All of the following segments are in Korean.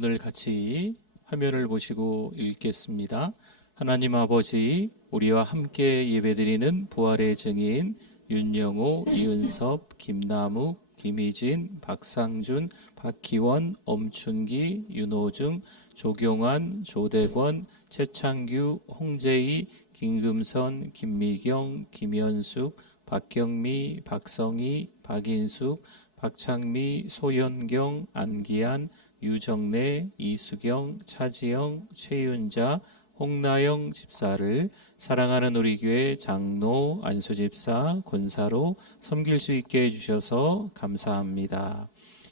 본문을 같이 화면을 보시고 읽겠습니다. 하나님 아버지, 우리와 함께 예배드리는 부활의 증인 윤영호, 이은섭, 김남욱, 김희진, 박상준, 박기원, 엄춘기, 윤호중, 조경환, 조대권, 최창규, 홍재희, 김금선, 김미경, 김현숙, 박경미, 박성희, 박인숙, 박창미, 소연경, 안기안, 유정래, 이수경, 차지영, 최윤자, 홍나영 집사를 사랑하는 우리 교회 장로, 안수집사, 권사로 섬길 수 있게 해주셔서 감사합니다.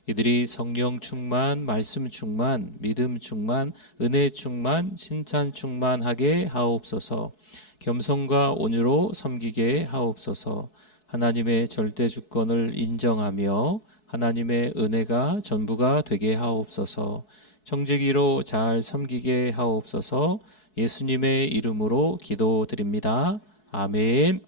이들이 성령 충만, 말씀 충만, 믿음 충만, 은혜 충만, 칭찬 충만하게 하옵소서. 겸손과 온유로 섬기게 하옵소서. 하나님의 절대 주권을 인정하며 하나님의 은혜가 전부가 되게 하옵소서. 정직이로 잘 섬기게 하옵소서. 예수님의 이름으로 기도드립니다. 아멘.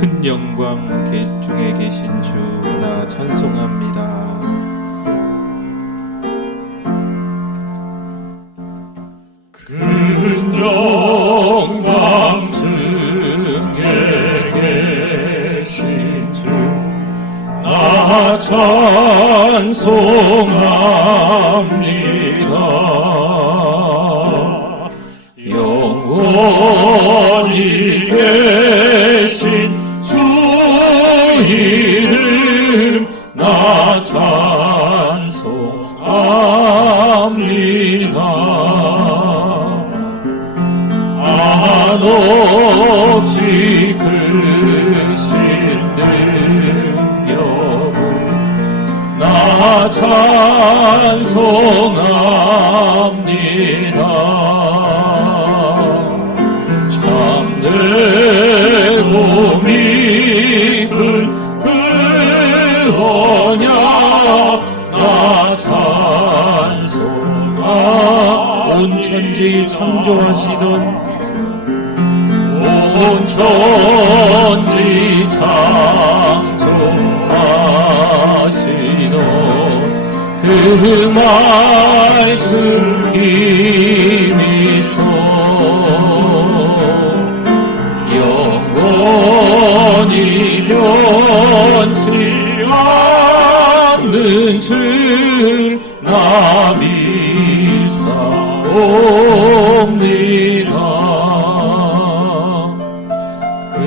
큰 영광 중에 계신 주 나 찬송합니다. 큰 영광 중에 계신 주 나 찬송합니다. 영원히 계신 주 이름 나 찬송합니다. 한없이 크신 능력을 나 찬송합니다. 참되고 믿은 그 언약 나 찬송합니다. 온 천지 창조하시던 온 천지 창조하시던 그 말씀 힘이소 영원히 변치 않는 줄 나 믿사옵니다. 그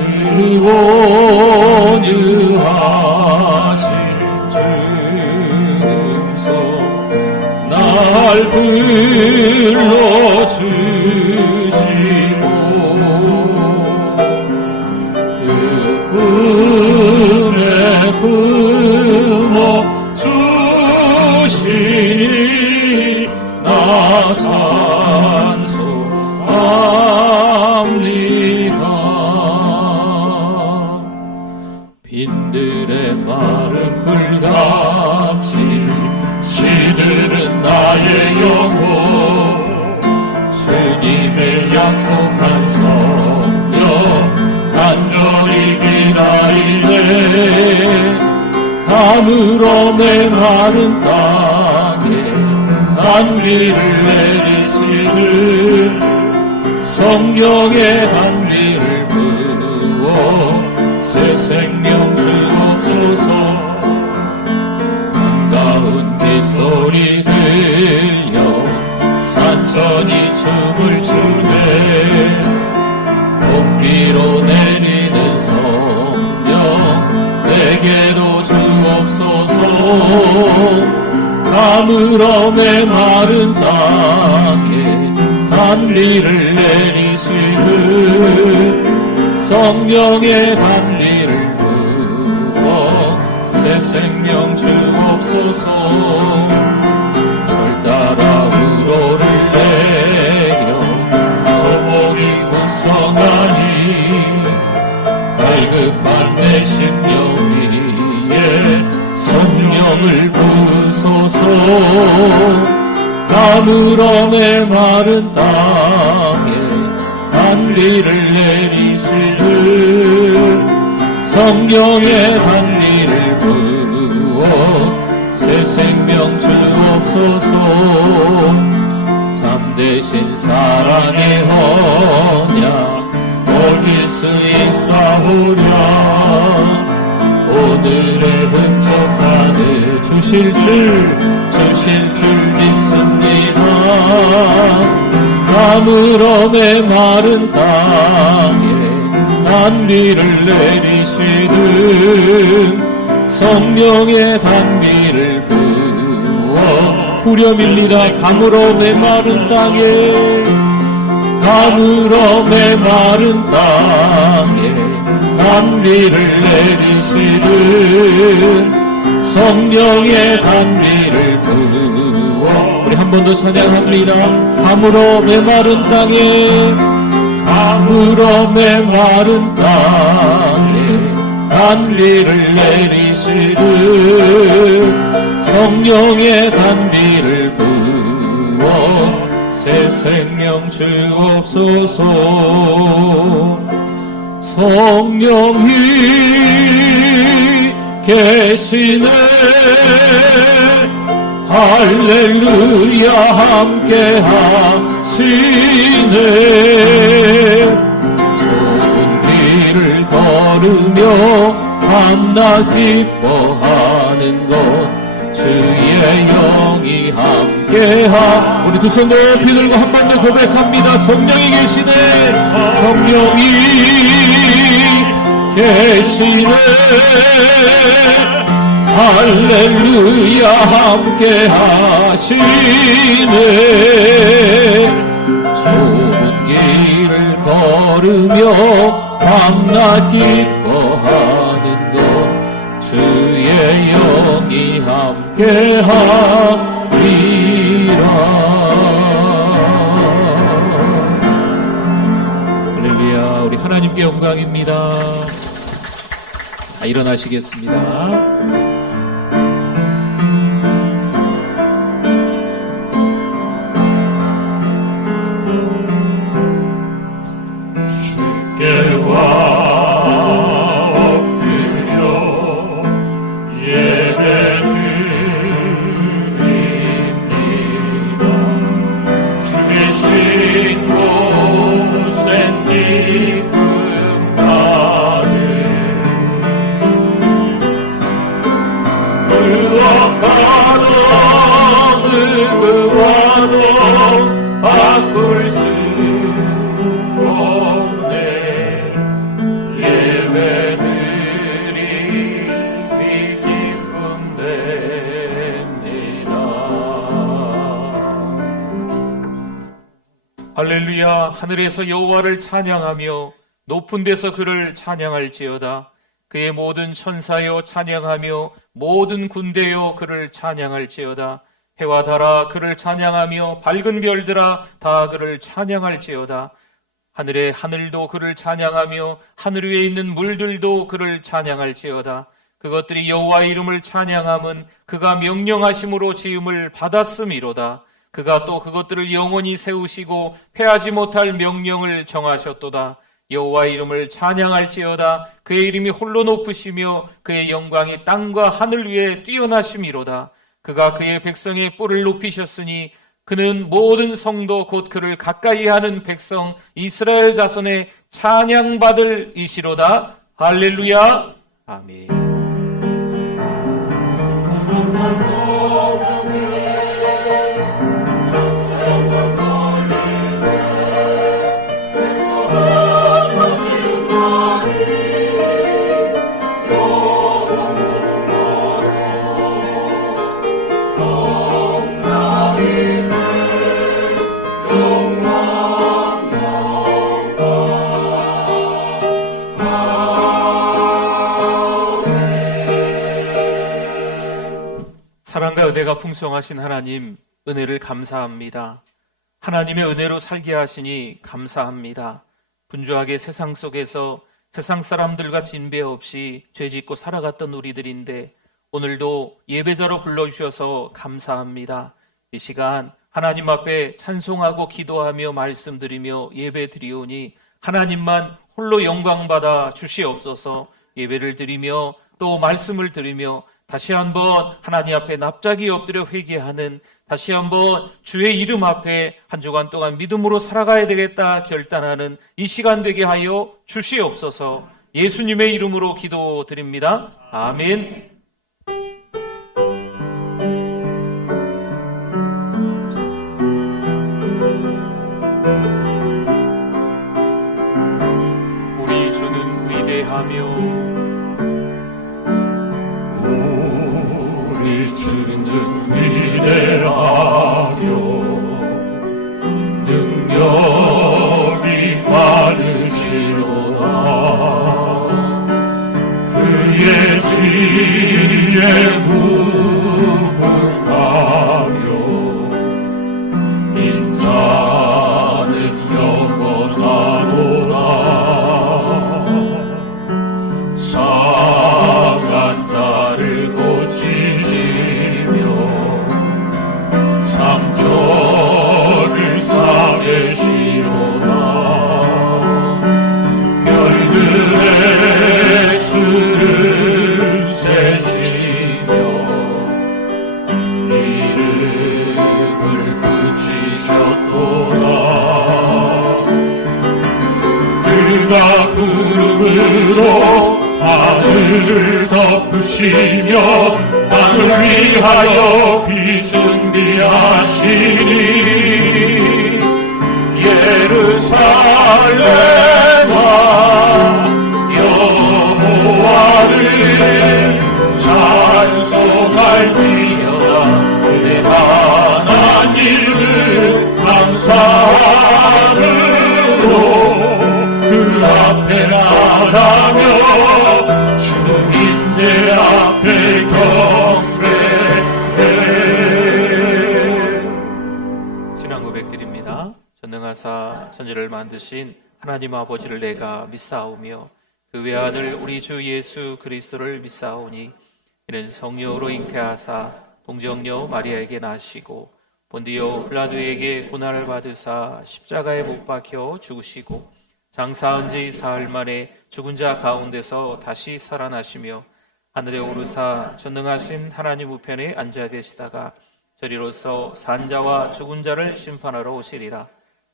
온유하신 중성 날 불러주시고 그 꿈에 품어 주시니 나 찬송합니다. 빈들의 마른 불같이 시들은 나의 영혼 주님의 약속한 성령 간절히 기다리네 가물어 메마른 땅에 단비를 내리시는 성령의 단비를 부어 새 생명 주옵소서. 반가운 빗소리 들려 산천이 춤을 추네 복비로 내리는 성령 내게도 주옵소서. 가물어 메마른 땅에 단비를 내리시는 성령의 단비를 부어 새 생명 주옵소서. 절 따라 우로를 내려 소복이 무성하니 갈급한 내 심령 위에 성령을 부소서. 가물어 메마른 땅에 단비를 내리시는 성령의 단비를 부어 아니하냐 어딜 수 있사오랴 오늘의 흔적 하늘 주실 줄 믿습니다 가물음의 마른 땅에 단비를 내리시는 성령의 단비를 부어 후렴입니다. 가물음의 마른 땅에 가물음의 마른 땅에 단비를 내리시는 성령의 단비를 부어 우리 한 번 더 찬양합니다. 가물음의 마른 땅에 가물음의 마른 땅에 단비를 내리시는 성령의 단비를 부어 새 생명 주옵소서 성령이 계시네 할렐루야 함께 하시네 좋은 길을 걸으며 밤낮 기뻐하는 것 주의 영이 함께하 우리 두 손 높이 들고 한 번 더 고백합니다. 성령이 계시네 성령이 계시네 할렐루야 함께 하시네 좋은 길을 걸으며 밤낮 기뻐하는 것 주의 영이 함께 하리라 할렐루야 우리 하나님께 영광입니다. 다 일어나시겠습니다. 바꿀 수 없네 예배드림이 기쁨됩니다. 할렐루야. 하늘에서 여호와를 찬양하며 높은 데서 그를 찬양할지어다. 그의 모든 천사여 찬양하며 모든 군대여 그를 찬양할지어다. 해와 달아 그를 찬양하며 밝은 별들아 다 그를 찬양할지어다. 하늘의 하늘도 그를 찬양하며 하늘 위에 있는 물들도 그를 찬양할지어다. 그것들이 여호와의 이름을 찬양함은 그가 명령하심으로 지음을 받았음이로다. 그가 또 그것들을 영원히 세우시고 패하지 못할 명령을 정하셨도다. 여호와의 이름을 찬양할지어다. 그의 이름이 홀로 높으시며 그의 영광이 땅과 하늘 위에 뛰어나심이로다. 그가 그의 백성의 뿔을 높이셨으니 그는 모든 성도 곧 그를 가까이 하는 백성 이스라엘 자손의 찬양받을 이시로다. 할렐루야. 아멘. 사랑과 은혜가 풍성하신 하나님, 은혜를 감사합니다. 하나님의 은혜로 살게 하시니 감사합니다. 분주하게 세상 속에서 세상 사람들과 진배 없이 죄짓고 살아갔던 우리들인데 오늘도 예배자로 불러주셔서 감사합니다. 이 시간 하나님 앞에 찬송하고 기도하며 말씀드리며 예배드리오니 하나님만 홀로 영광받아 주시옵소서. 예배를 드리며 또 말씀을 드리며 다시 한번 하나님 앞에 납작이 엎드려 회개하는, 다시 한번 주의 이름 앞에 한 주간 동안 믿음으로 살아가야 되겠다 결단하는 이 시간 되게 하여 주시옵소서. 예수님의 이름으로 기도드립니다. 아멘. 우리 주는 위대하며 우리 주는 위대하며 능력이 많으시도다. 그의 지혜 무궁하며 인자는 영원하도다. 상한 자를 고치시며 상처를 싸매시로다. 별들의 수를 세시며 이름을 붙이셨도다. 그가 구름으로 하늘을 덮으시며 땅을 위하여 비 준비하시니 예루살렘아 여호와를 찬송할지어다. 그의 하나님을 감사함으로 그 앞에 나가며 주님들 앞에 경배해. 신앙 고백드립니다. 전능하사 천지를 만드신 하나님 아버지를 내가 믿사오며 그 외아들 우리 주 예수 그리스도를 믿사오니 이는 성령으로 잉태하사 동정녀 마리아에게 나시고 본디오 빌라도에게 고난을 받으사 십자가에 못 박혀 죽으시고 장사한 지 사흘 만에 죽은 자 가운데서 다시 살아나시며 하늘에 오르사 전능하신 하나님 우편에 앉아 계시다가 저리로서 산자와 죽은 자를 심판하러 오시리라.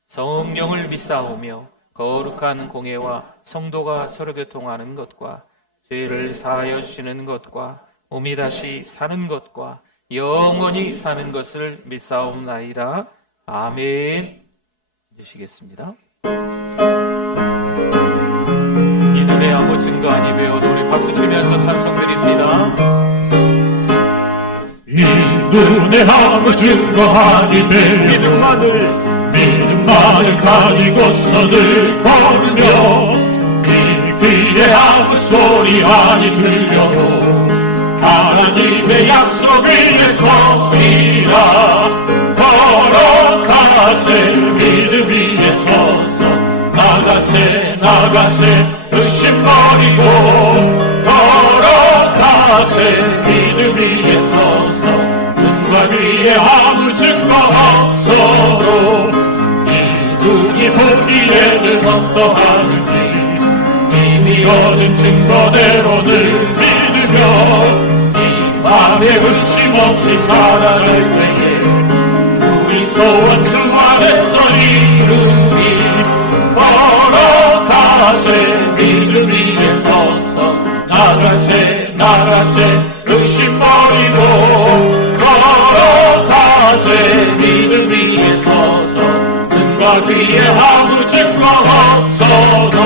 성령을 믿사오며 거룩한 공예와 성도가 서로 교통하는 것과 죄를 사하여 주시는 것과 몸이 다시 사는 것과 영원히 사는 것을 믿사옵나이다. 아멘. 되시겠습니다. 이 눈에 아무 증거 아니 배워도 우리 박수 치면서 찬송드립니다. 이 눈에 아무 증거 아니 믿음만을 가지고서들 걸으며 이 귀에 아무 소리 아니 들려도 하나님의 약속 위에 서리라. 걸어가세 믿음 위에 서서 나가세 의심 버리고 걸어가세 믿음 위에 서서 눈과 귀에 아무 증거 없어도 이 눈이 보기에는 어떠하는지 이미 얻은 증거대로를 믿으며 이 맘에 의심 없이 살아갈 때에 우리 소원 주 안에서 이루니 걸어가세 믿음 위에 서서 나가세 의심 버리고 걸어가세 믿음 위에 서서 눈과 귀에 아무 증거 없어도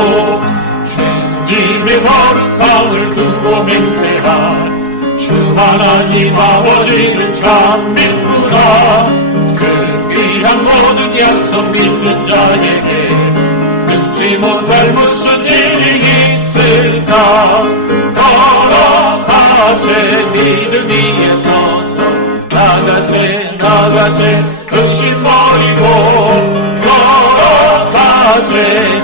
주님의 거룩함을 두고 맹세한 주 하나님 아버지는 참 믿구나. 그 귀한 모든 약속 믿는 자에게 능지 못할 무슨 일이 있을까. 걸어가세 믿음 위에 서서 나가세 의심 버리고 걸어가세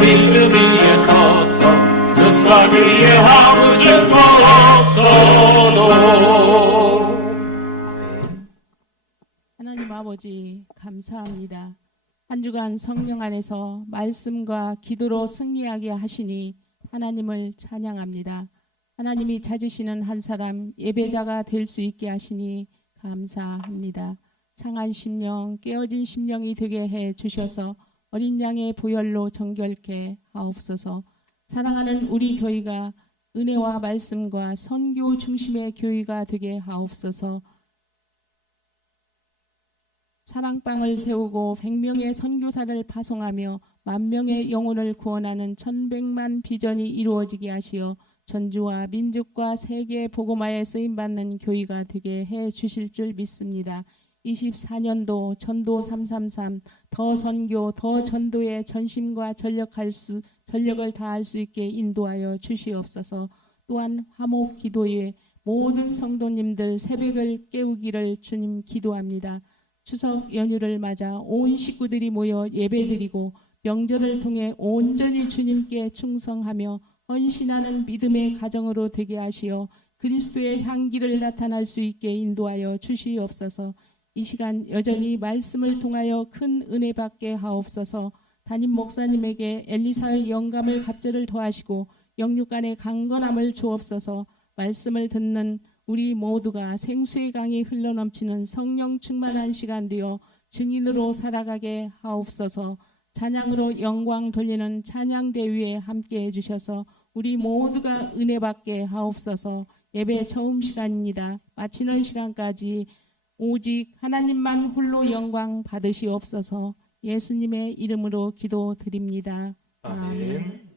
믿음 위에 서서 눈과 귀에 아무 증거 없어도. 하나님 아버지 감사합니다. 한 주간 성령 안에서 말씀과 기도로 승리하게 하시니 하나님을 찬양합니다. 하나님이 찾으시는 한 사람 예배자가 될 수 있게 하시니 감사합니다. 상한 심령, 깨어진 심령이 되게 해 주셔서 어린 양의 보혈로 정결케 하옵소서. 사랑하는 우리 교회가 은혜와 말씀과 선교 중심의 교회가 되게 하옵소서. 사랑방을 세우고 100명의 선교사를 파송하며 10,000명의 영혼을 구원하는 1,100만 비전이 이루어지게 하시어 전주와 민족과 세계 복음화에 쓰임받는 교회가 되게 해 주실 줄 믿습니다. 24년도 전도 333 더 선교 더 전도에 전심과 전력을 다할 수 있게 인도하여 주시옵소서. 또한 화목 기도에 모든 성도님들 새벽을 깨우기를 주님 기도합니다. 추석 연휴를 맞아 온 식구들이 모여 예배드리고 명절을 통해 온전히 주님께 충성하며 헌신하는 믿음의 가정으로 되게 하시어 그리스도의 향기를 나타날 수 있게 인도하여 주시옵소서. 이 시간 여전히 말씀을 통하여 큰 은혜 받게 하옵소서. 담임 목사님에게 엘리사의 영감을 갑절을 더하시고 영육간의 강건함을 주옵소서. 말씀을 듣는 우리 모두가 생수의 강이 흘러넘치는 성령 충만한 시간 되어 증인으로 살아가게 하옵소서. 찬양으로 영광 돌리는 찬양대 위에 함께해 주셔서 우리 모두가 은혜 받게 하옵소서. 예배 처음 시간입니다. 마치는 시간까지 오직 하나님만 홀로 영광 받으시옵소서. 예수님의 이름으로 기도드립니다. 아멘.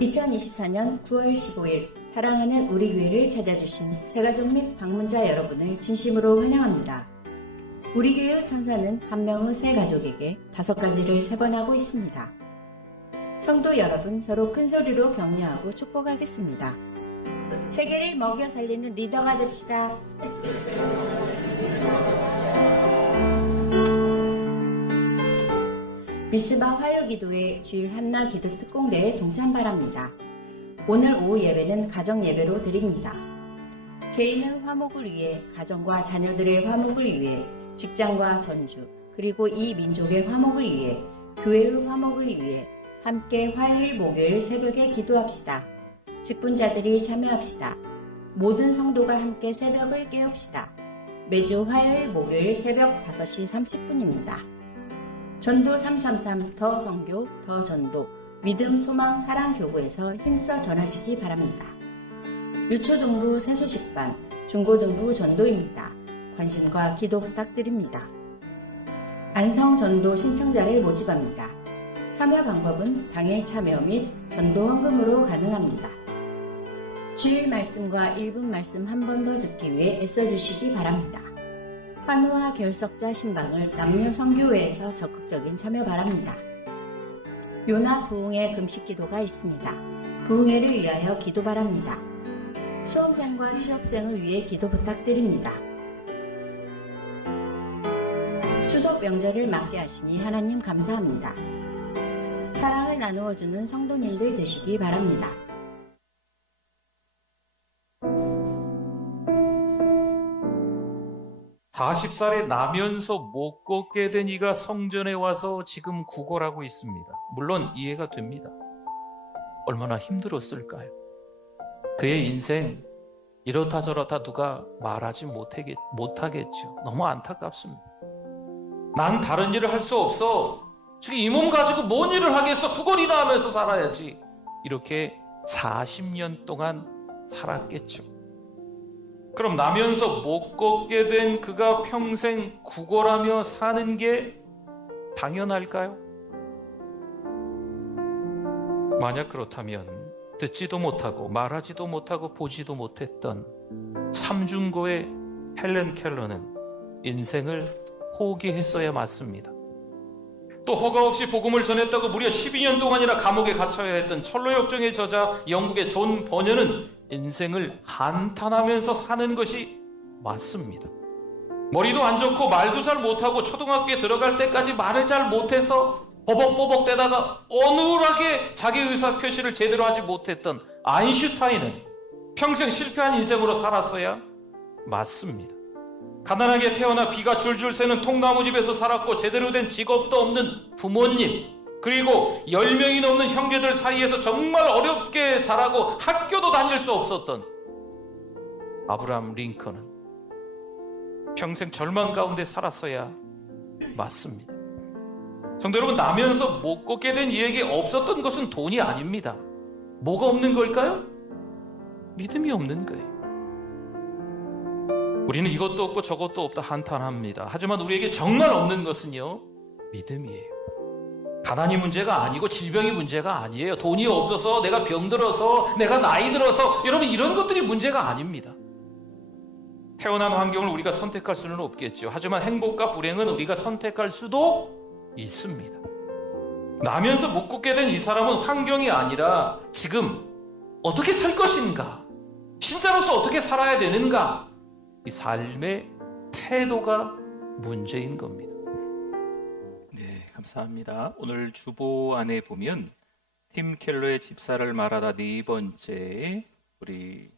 (2024년 9월 15일) 사랑하는 우리 교회를 찾아주신 새가족 및 방문자 여러분을 진심으로 환영합니다. 우리 교회 천사는 한 명의 새 가족에게 5가지를 세번하고 있습니다. 성도 여러분, 서로 큰 소리로 격려하고 축복하겠습니다. 세계를 먹여 살리는 리더가 됩시다. 미스바 화요기도회 주일 한나 기도 특공대에 동참 바랍니다. 오늘 오후 예배는 가정 예배로 드립니다. 개인의 화목을 위해, 가정과 자녀들의 화목을 위해, 직장과 전주, 그리고 이 민족의 화목을 위해, 교회의 화목을 위해 함께 화요일 목요일 새벽에 기도합시다. 직분자들이 참여합시다. 모든 성도가 함께 새벽을 깨웁시다. 매주 화요일 목요일 새벽 5시 30분입니다. 전도 333 더 선교 더 전도 믿음 소망 사랑 교구에서 힘써 전하시기 바랍니다. 유초등부 세소식반 중고등부 전도입니다. 관심과 기도 부탁드립니다. 안성 전도 신청자를 모집합니다. 참여 방법은 당일 참여 및 전도 헌금으로 가능합니다. 주일 말씀과 1분 말씀 한 번 더 듣기 위해 애써주시기 바랍니다. 환우와 결석자 신방을 남녀 선교회에서 적극적인 참여 바랍니다. 요나 부흥회 금식 기도가 있습니다. 부흥회를 위하여 기도 바랍니다. 수험생과 취업생을 위해 기도 부탁드립니다. 추석 명절을 맞게 하시니 하나님 감사합니다. 사랑을 나누어주는 성도님들 되시기 바랍니다. 40살에 나면서 못 걷게 된 이가 성전에 와서 지금 구걸하고 있습니다. 물론 이해가 됩니다. 얼마나 힘들었을까요? 그의 인생 이렇다 저렇다 누가 말하지 못하겠죠. 너무 안타깝습니다. 난 다른 일을 할 수 없어. 지금 이 몸 가지고 뭔 일을 하겠어? 구걸이나 하면서 살아야지. 이렇게 40년 동안 살았겠죠. 그럼 나면서 못 걷게 된 그가 평생 구걸하며 사는 게 당연할까요? 만약 그렇다면 듣지도 못하고 말하지도 못하고 보지도 못했던 삼중고의 헬렌 켈러는 인생을 포기했어야 맞습니다. 또 허가 없이 복음을 전했다고 무려 12년 동안이나 감옥에 갇혀야 했던 철로역정의 저자 영국의 존 버녀는 인생을 한탄하면서 사는 것이 맞습니다. 머리도 안 좋고 말도 잘 못하고 초등학교에 들어갈 때까지 말을 잘 못해서 버벅버벅 대다가 어눌하게 자기 의사표시를 제대로 하지 못했던 아인슈타인은 평생 실패한 인생으로 살았어야 맞습니다. 가난하게 태어나 비가 줄줄 새는 통나무집에서 살았고 제대로 된 직업도 없는 부모님, 그리고 10명이 넘는 형제들 사이에서 정말 어렵게 자라고 학교도 다닐 수 없었던 아브라함 링컨은 평생 절망 가운데 살았어야 맞습니다. 성도 여러분, 나면서 못 걷게 된 이에게 없었던 것은 돈이 아닙니다. 뭐가 없는 걸까요? 믿음이 없는 거예요. 우리는 이것도 없고 저것도 없다 한탄합니다. 하지만 우리에게 정말 없는 것은요, 믿음이에요. 가난이 문제가 아니고 질병이 문제가 아니에요. 돈이 없어서, 내가 병들어서, 내가 나이 들어서, 여러분 이런 것들이 문제가 아닙니다. 태어난 환경을 우리가 선택할 수는 없겠죠. 하지만 행복과 불행은 우리가 선택할 수도 있습니다. 나면서 못 걷게 된 이 사람은 환경이 아니라 지금 어떻게 살 것인가, 신자로서 어떻게 살아야 되는가, 이 삶의 태도가 문제인 겁니다. 네, 감사합니다. 오늘 주보 안에 보면 팀 켈러의 집사를 말하다 네 번째 우리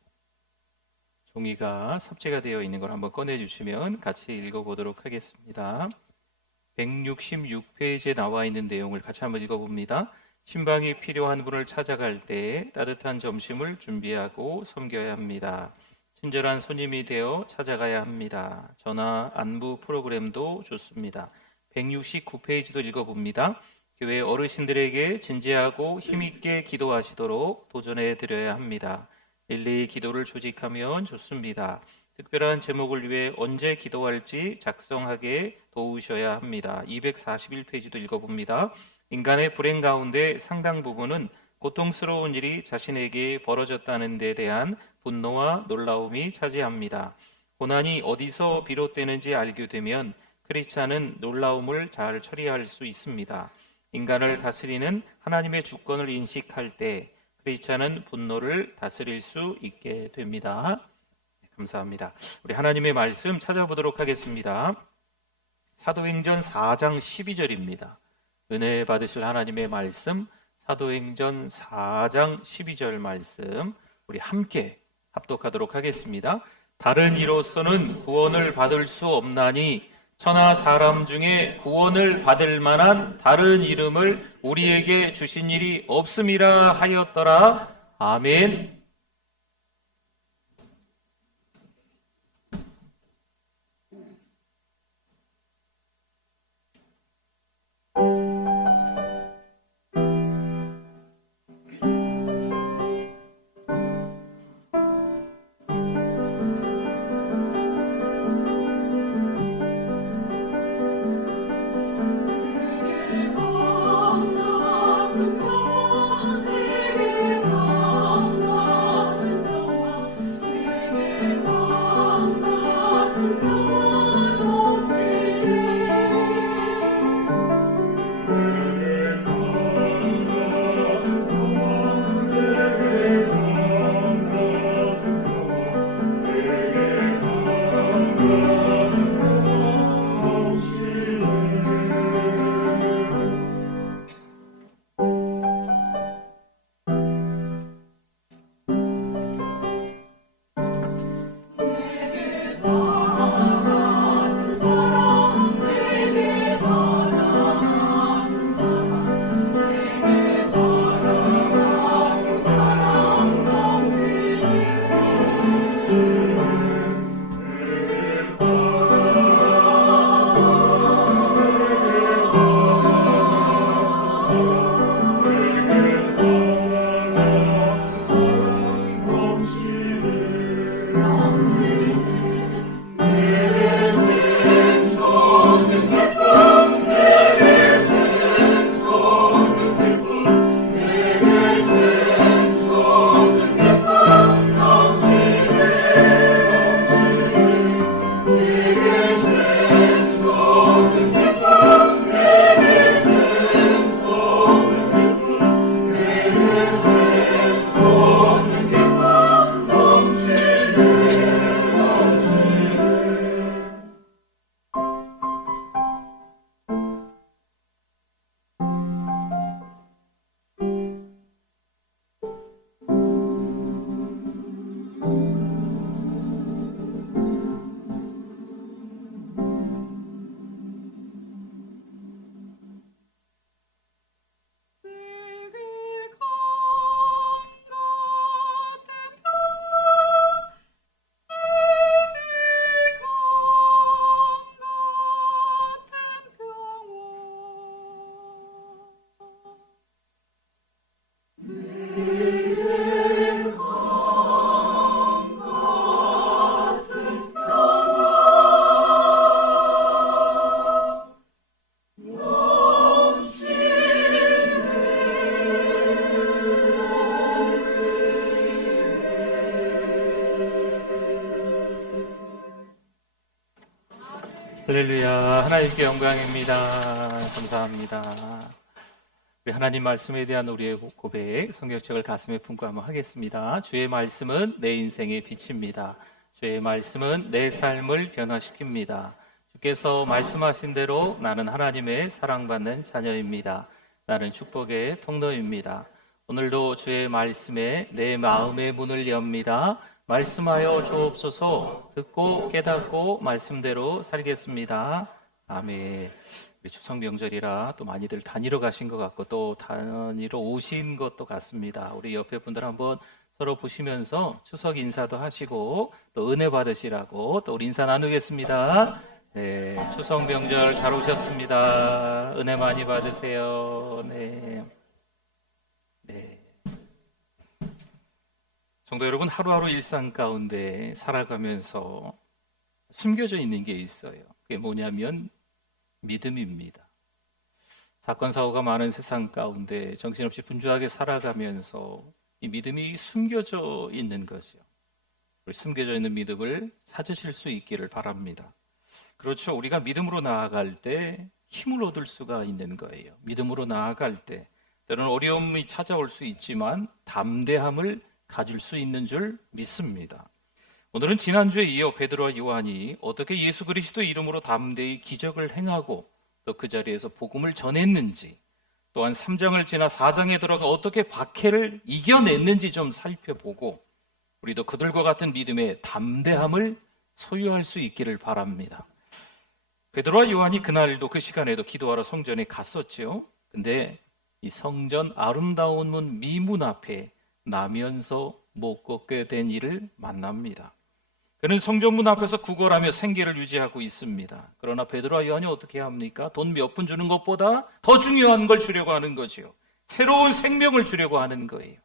종이가 삽제가 되어 있는 걸 한번 꺼내주시면 같이 읽어보도록 하겠습니다. 166페이지에 나와 있는 내용을 같이 한번 읽어봅니다. 신방이 필요한 분을 찾아갈 때 따뜻한 점심을 준비하고 섬겨야 합니다. 친절한 손님이 되어 찾아가야 합니다. 전화 안부 프로그램도 좋습니다. 169페이지도 읽어봅니다. 교회 어르신들에게 진지하고 힘있게 기도하시도록 도전해 드려야 합니다. 릴레이 기도를 조직하면 좋습니다. 특별한 제목을 위해 언제 기도할지 작성하게 도우셔야 합니다. 241페이지도 읽어봅니다. 인간의 불행 가운데 상당 부분은 고통스러운 일이 자신에게 벌어졌다는 데 대한 분노와 놀라움이 차지합니다. 고난이 어디서 비롯되는지 알게 되면 크리스찬은 놀라움을 잘 처리할 수 있습니다. 인간을 다스리는 하나님의 주권을 인식할 때 크리스찬은 분노를 다스릴 수 있게 됩니다. 감사합니다. 우리 하나님의 말씀 찾아보도록 하겠습니다. 사도행전 4장 12절입니다. 은혜 받으실 하나님의 말씀, 사도행전 4장 12절 말씀 우리 함께 합독하도록 하겠습니다. 다른 이로서는 구원을 받을 수 없나니 천하 사람 중에 구원을 받을 만한 다른 이름을 우리에게 주신 일이 없음이라 하였더라. 아멘. 할렐루야. 하나님께 영광입니다. 감사합니다. 우리 하나님 말씀에 대한 우리의 고백, 성경책을 가슴에 품고 한번 하겠습니다. 주의 말씀은 내 인생의 빛입니다. 주의 말씀은 내 삶을 변화시킵니다. 주께서 말씀하신 대로 나는 하나님의 사랑받는 자녀입니다. 나는 축복의 통로입니다. 오늘도 주의 말씀에 내 마음의 문을 엽니다. 말씀하여 주옵소서. 듣고 깨닫고 말씀대로 살겠습니다. 아멘. 우리 추석 명절이라 또 많이들 다니러 가신 것 같고 또 다니러 오신 것도 같습니다. 우리 옆에 분들 한번 서로 보시면서 추석 인사도 하시고 또 은혜 받으시라고 또 우리 인사 나누겠습니다. 네, 추석 명절 잘 오셨습니다. 은혜 많이 받으세요. 네. 성도 여러분, 하루하루 일상 가운데 살아가면서 숨겨져 있는 게 있어요. 그게 뭐냐면 믿음입니다. 사건 사고가 많은 세상 가운데 정신없이 분주하게 살아가면서 이 믿음이 숨겨져 있는 거죠. 우리 숨겨져 있는 믿음을 찾으실 수 있기를 바랍니다. 그렇죠. 우리가 믿음으로 나아갈 때 힘을 얻을 수가 있는 거예요. 믿음으로 나아갈 때 때로는 어려움이 찾아올 수 있지만 담대함을 가질 수 있는 줄 믿습니다. 오늘은 지난주에 이어 베드로와 요한이 어떻게 예수 그리스도의 이름으로 담대히 기적을 행하고 또 그 자리에서 복음을 전했는지, 또한 3장을 지나 4장에 들어가 어떻게 박해를 이겨냈는지 좀 살펴보고 우리도 그들과 같은 믿음의 담대함을 소유할 수 있기를 바랍니다. 베드로와 요한이 그날도 그 시간에도 기도하러 성전에 갔었죠. 근데 이 성전 아름다운 문 미문 앞에 나면서 못 걷게 된 일을 만납니다. 그는 성전문 앞에서 구걸하며 생계를 유지하고 있습니다. 그러나 베드로와 요한이 어떻게 합니까? 돈 몇 푼 주는 것보다 더 중요한 걸 주려고 하는 거죠. 새로운 생명을 주려고 하는 거예요.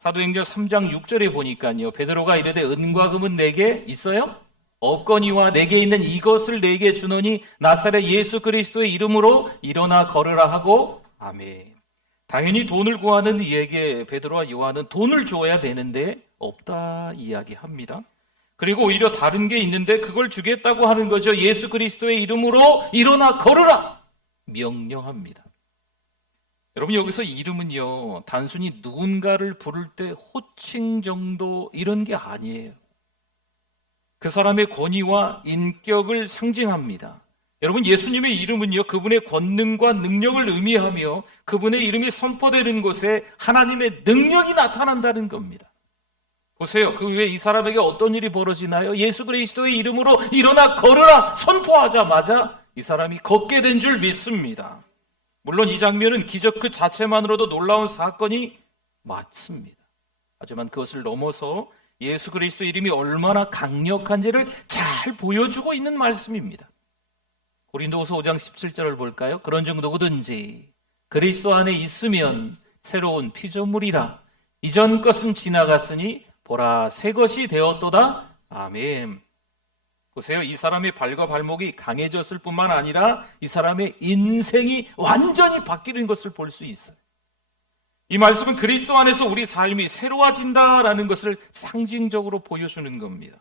사도행전 3장 6절에 보니까요, 베드로가 이르되 은과 금은 내게 있어요? 없거니와 내게 있는 이것을 내게 주노니 나사렛 예수 그리스도의 이름으로 일어나 걸으라 하고 아멘. 당연히 돈을 구하는 이에게 베드로와 요한은 돈을 줘야 되는데 없다 이야기합니다. 그리고 오히려 다른 게 있는데 그걸 주겠다고 하는 거죠. 예수 그리스도의 이름으로 일어나 걸으라 명령합니다. 여러분, 여기서 이름은요, 단순히 누군가를 부를 때 호칭 정도 이런 게 아니에요. 그 사람의 권위와 인격을 상징합니다. 여러분, 예수님의 이름은요, 그분의 권능과 능력을 의미하며 그분의 이름이 선포되는 곳에 하나님의 능력이 나타난다는 겁니다. 보세요. 그 후에 이 사람에게 어떤 일이 벌어지나요? 예수 그리스도의 이름으로 일어나 걸으라 선포하자마자 이 사람이 걷게 된 줄 믿습니다. 물론 이 장면은 기적 그 자체만으로도 놀라운 사건이 맞습니다. 하지만 그것을 넘어서 예수 그리스도 이름이 얼마나 강력한지를 잘 보여주고 있는 말씀입니다. 고린도후서 5장 17절을 볼까요? 그런즉 누구든지 그리스도 안에 있으면 새로운 피조물이라. 이전 것은 지나갔으니 보라 새 것이 되었도다. 아멘. 보세요. 이 사람의 발과 발목이 강해졌을 뿐만 아니라 이 사람의 인생이 완전히 바뀌는 것을 볼 수 있어요. 이 말씀은 그리스도 안에서 우리 삶이 새로워진다라는 것을 상징적으로 보여주는 겁니다.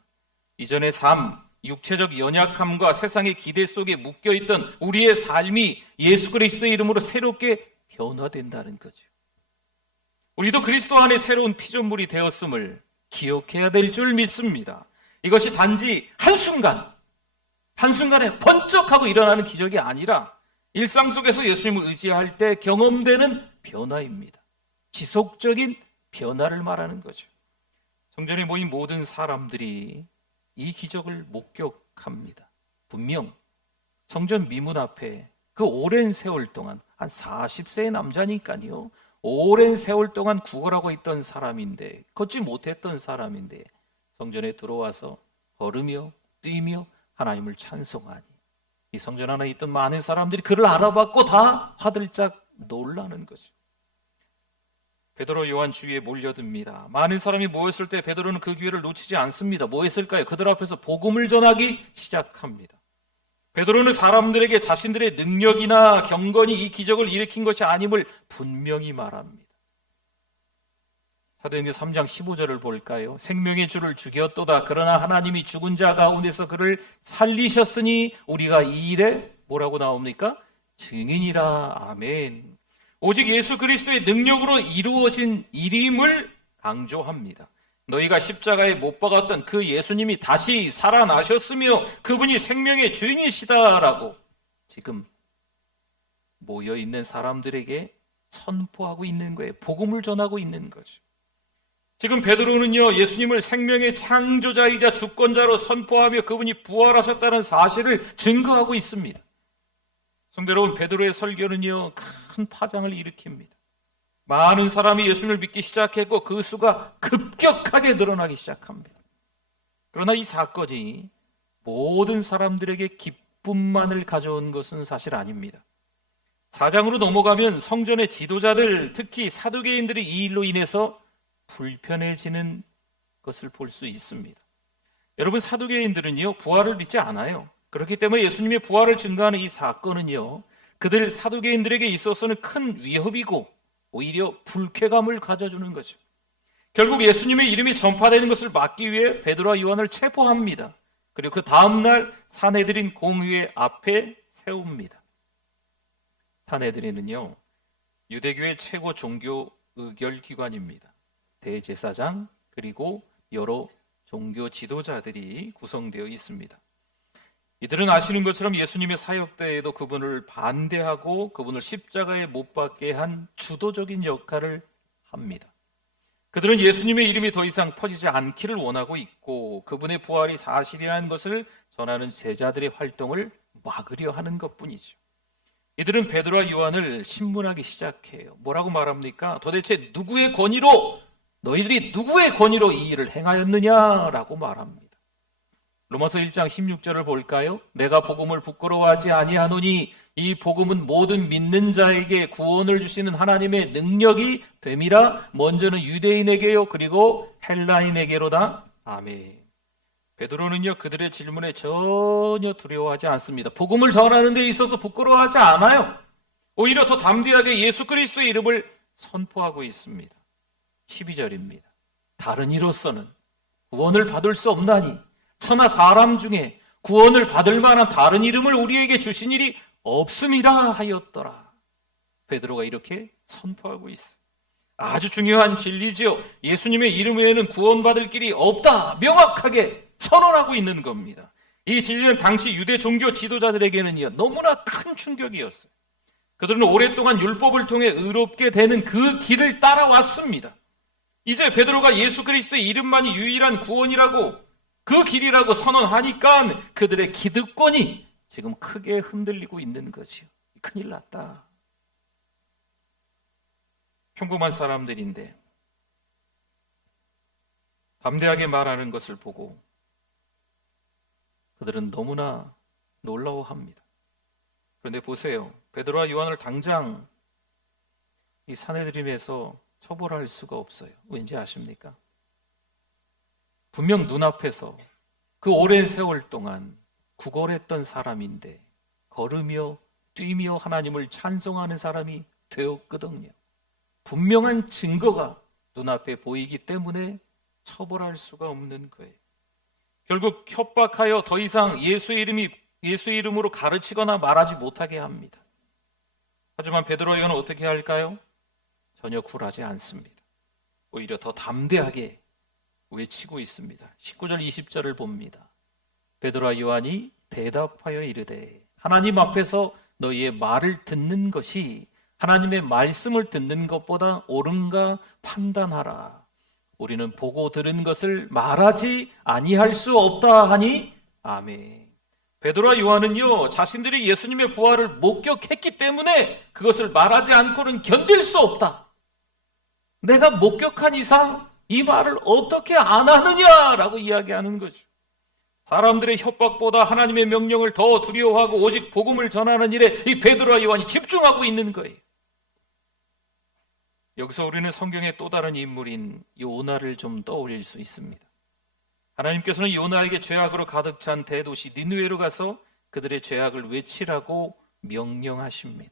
이전의 삶, 육체적 연약함과 세상의 기대 속에 묶여있던 우리의 삶이 예수 그리스도의 이름으로 새롭게 변화된다는 거죠. 우리도 그리스도 안에 새로운 피조물이 되었음을 기억해야 될 줄 믿습니다. 이것이 단지 한순간에 번쩍하고 일어나는 기적이 아니라 일상 속에서 예수님을 의지할 때 경험되는 변화입니다. 지속적인 변화를 말하는 거죠. 성전에 모인 모든 사람들이 이 기적을 목격합니다. 분명 성전 미문 앞에 그 오랜 세월 동안 한 40세의 남자니까요. 오랜 세월 동안 구걸하고 있던 사람인데, 걷지 못했던 사람인데 성전에 들어와서 걸으며 뛰며 하나님을 찬송하니 이 성전 안에 있던 많은 사람들이 그를 알아봤고 다 화들짝 놀라는 거죠. 베드로 요한 주위에 몰려듭니다. 많은 사람이 모였을 때 베드로는 그 기회를 놓치지 않습니다. 뭐 했을까요? 그들 앞에서 복음을 전하기 시작합니다. 베드로는 사람들에게 자신들의 능력이나 경건이 이 기적을 일으킨 것이 아님을 분명히 말합니다. 사도행전 3장 15절을 볼까요? 생명의 주를 죽였도다. 그러나 하나님이 죽은 자 가운데서 그를 살리셨으니 우리가 이 일에 뭐라고 나옵니까? 증인이라. 아멘. 오직 예수 그리스도의 능력으로 이루어진 일임을 강조합니다. 너희가 십자가에 못 박았던 그 예수님이 다시 살아나셨으며 그분이 생명의 주인이시다라고 지금 모여있는 사람들에게 선포하고 있는 거예요. 복음을 전하고 있는 거죠. 지금 베드로는요, 예수님을 생명의 창조자이자 주권자로 선포하며 그분이 부활하셨다는 사실을 증거하고 있습니다. 성도 여러분, 베드로의 설교는요, 큰 파장을 일으킵니다. 많은 사람이 예수님을 믿기 시작했고 그 수가 급격하게 늘어나기 시작합니다. 그러나 이 사건이 모든 사람들에게 기쁨만을 가져온 것은 사실 아닙니다. 4장으로 넘어가면 성전의 지도자들, 특히 사두개인들이 이 일로 인해서 불편해지는 것을 볼 수 있습니다. 여러분, 사두개인들은요, 부활을 믿지 않아요. 그렇기 때문에 예수님의 부활을 증거하는 이 사건은요, 그들 사두개인들에게 있어서는 큰 위협이고 오히려 불쾌감을 가져주는 거죠. 결국 예수님의 이름이 전파되는 것을 막기 위해 베드로와 요한을 체포합니다. 그리고 그 다음날 산헤드린 공회 앞에 세웁니다. 산헤드린은요, 유대교의 최고 종교 의결기관입니다. 대제사장 그리고 여러 종교 지도자들이 구성되어 있습니다. 이들은 아시는 것처럼 예수님의 사역 때에도 그분을 반대하고 그분을 십자가에 못 박게 한 주도적인 역할을 합니다. 그들은 예수님의 이름이 더 이상 퍼지지 않기를 원하고 있고 그분의 부활이 사실이라는 것을 전하는 제자들의 활동을 막으려 하는 것뿐이죠. 이들은 베드로와 요한을 신문하기 시작해요. 뭐라고 말합니까? 도대체 누구의 권위로, 너희들이 누구의 권위로 이 일을 행하였느냐라고 말합니다. 로마서 1장 16절을 볼까요? 내가 복음을 부끄러워하지 아니하노니 이 복음은 모든 믿는 자에게 구원을 주시는 하나님의 능력이 됨이라. 먼저는 유대인에게요, 그리고 헬라인에게로다. 아멘. 베드로는요, 그들의 질문에 전혀 두려워하지 않습니다. 복음을 전하는 데 있어서 부끄러워하지 않아요. 오히려 더 담대하게 예수 그리스도의 이름을 선포하고 있습니다. 12절입니다. 다른 이로서는 구원을 받을 수 없나니 천하 사람 중에 구원을 받을 만한 다른 이름을 우리에게 주신 일이 없음이라 하였더라. 베드로가 이렇게 선포하고 있어요. 아주 중요한 진리지요. 예수님의 이름 외에는 구원받을 길이 없다. 명확하게 선언하고 있는 겁니다. 이 진리는 당시 유대 종교 지도자들에게는요, 너무나 큰 충격이었어요. 그들은 오랫동안 율법을 통해 의롭게 되는 그 길을 따라왔습니다. 이제 베드로가 예수 그리스도의 이름만이 유일한 구원이라고, 그 길이라고 선언하니까 그들의 기득권이 지금 크게 흔들리고 있는 거지요. 큰일 났다. 평범한 사람들인데 담대하게 말하는 것을 보고 그들은 너무나 놀라워합니다. 그런데 보세요. 베드로와 요한을 당장 이 산헤드린에서 처벌할 수가 없어요. 왠지 아십니까? 분명 눈앞에서 그 오랜 세월 동안 구걸했던 사람인데 걸으며 뛰며 하나님을 찬송하는 사람이 되었거든요. 분명한 증거가 눈앞에 보이기 때문에 처벌할 수가 없는 거예요. 결국 협박하여 더 이상 예수의 이름으로 가르치거나 말하지 못하게 합니다. 하지만 베드로와 요한은 어떻게 할까요? 전혀 굴하지 않습니다. 오히려 더 담대하게 외치고 있습니다. 19절 20절을 봅니다. 베드로와 요한이 대답하여 이르되 하나님 앞에서 너희의 말을 듣는 것이 하나님의 말씀을 듣는 것보다 옳은가 판단하라. 우리는 보고 들은 것을 말하지 아니할 수 없다 하니 아멘. 베드로와 요한은요, 자신들이 예수님의 부활을 목격했기 때문에 그것을 말하지 않고는 견딜 수 없다. 내가 목격한 이상 이 말을 어떻게 안 하느냐라고 이야기하는 거죠. 사람들의 협박보다 하나님의 명령을 더 두려워하고 오직 복음을 전하는 일에 이 베드로와 요한이 집중하고 있는 거예요. 여기서 우리는 성경의 또 다른 인물인 요나를 좀 떠올릴 수 있습니다. 하나님께서는 요나에게 죄악으로 가득 찬 대도시 니느웨로 가서 그들의 죄악을 외치라고 명령하십니다.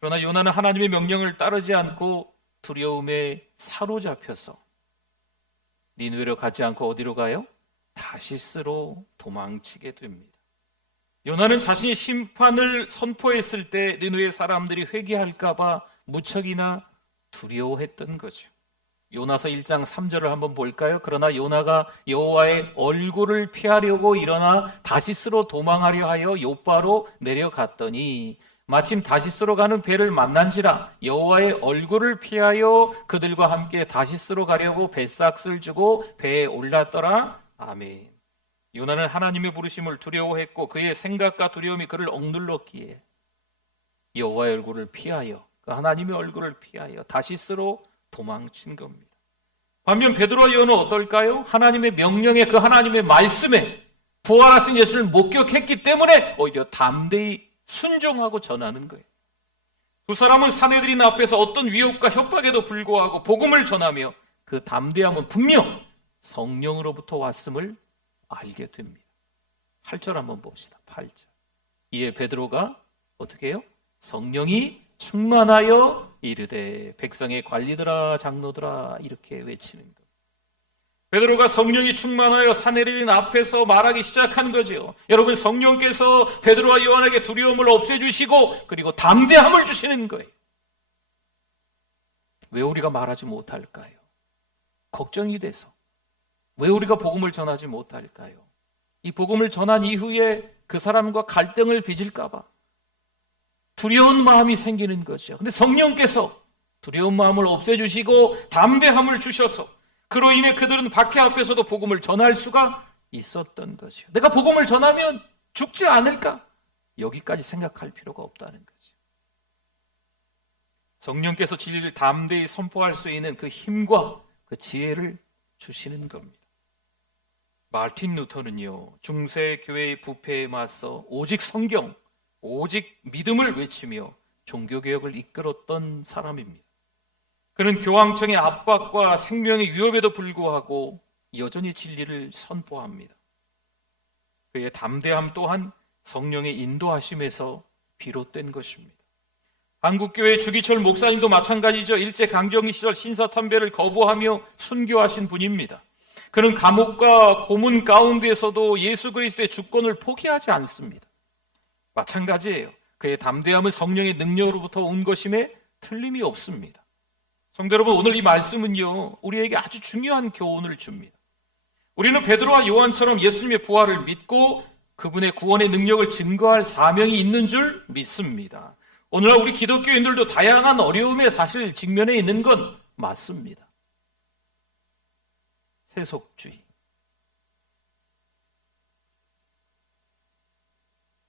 그러나 요나는 하나님의 명령을 따르지 않고 두려움에 사로잡혀서 니느웨로 가지 않고 어디로 가요? 다시스로 도망치게 됩니다. 요나는 자신이 심판을 선포했을 때 니느웨 사람들이 회개할까 봐 무척이나 두려워했던 거죠. 요나서 1장 3절을 한번 볼까요? 그러나 요나가 여호와의 얼굴을 피하려고 일어나 다시스로 도망하려 하여 요바로 내려갔더니 마침 다시스로 가는 배를 만난지라 여호와의 얼굴을 피하여 그들과 함께 다시스로 가려고 뱃삭을 주고 배에 올랐더라. 아멘. 요나는 하나님의 부르심을 두려워했고 그의 생각과 두려움이 그를 억눌렀기에 여호와의 얼굴을 피하여, 그 하나님의 얼굴을 피하여 다시스로 도망친 겁니다. 반면 베드로와 요한은 어떨까요? 하나님의 명령에, 그 하나님의 말씀에 부활하신 예수를 목격했기 때문에 오히려 담대히 순종하고 전하는 거예요. 두 사람은 사내들인 앞에서 어떤 위협과 협박에도 불구하고 복음을 전하며 그 담대함은 분명 성령으로부터 왔음을 알게 됩니다. 8절 한번 봅시다. 8절. 이에 베드로가 어떻게 해요? 성령이 충만하여 이르되 백성의 관리들아 장로들아 이렇게 외치는 것. 베드로가 성령이 충만하여 사내들인 앞에서 말하기 시작한 거죠. 여러분, 성령께서 베드로와 요한에게 두려움을 없애주시고 그리고 담대함을 주시는 거예요. 왜 우리가 말하지 못할까요? 걱정이 돼서. 왜 우리가 복음을 전하지 못할까요? 이 복음을 전한 이후에 그 사람과 갈등을 빚을까 봐 두려운 마음이 생기는 거죠. 근데 성령께서 두려운 마음을 없애주시고 담대함을 주셔서 그로 인해 그들은 박해 앞에서도 복음을 전할 수가 있었던 거죠. 내가 복음을 전하면 죽지 않을까? 여기까지 생각할 필요가 없다는 거죠. 성령께서 진리를 담대히 선포할 수 있는 그 힘과 그 지혜를 주시는 겁니다. 마르틴 루터는요, 중세 교회의 부패에 맞서 오직 성경, 오직 믿음을 외치며 종교개혁을 이끌었던 사람입니다. 그는 교황청의 압박과 생명의 위협에도 불구하고 여전히 진리를 선포합니다. 그의 담대함 또한 성령의 인도하심에서 비롯된 것입니다. 한국교회 주기철 목사님도 마찬가지죠. 일제강점기 시절 신사참배를 거부하며 순교하신 분입니다. 그는 감옥과 고문 가운데에서도 예수 그리스도의 주권을 포기하지 않습니다. 마찬가지예요. 그의 담대함은 성령의 능력으로부터 온 것임에 틀림이 없습니다. 성도 여러분, 오늘 이 말씀은요, 우리에게 아주 중요한 교훈을 줍니다. 우리는 베드로와 요한처럼 예수님의 부활을 믿고 그분의 구원의 능력을 증거할 사명이 있는 줄 믿습니다. 오늘날 우리 기독교인들도 다양한 어려움에 사실 직면해 있는 건 맞습니다. 세속주의,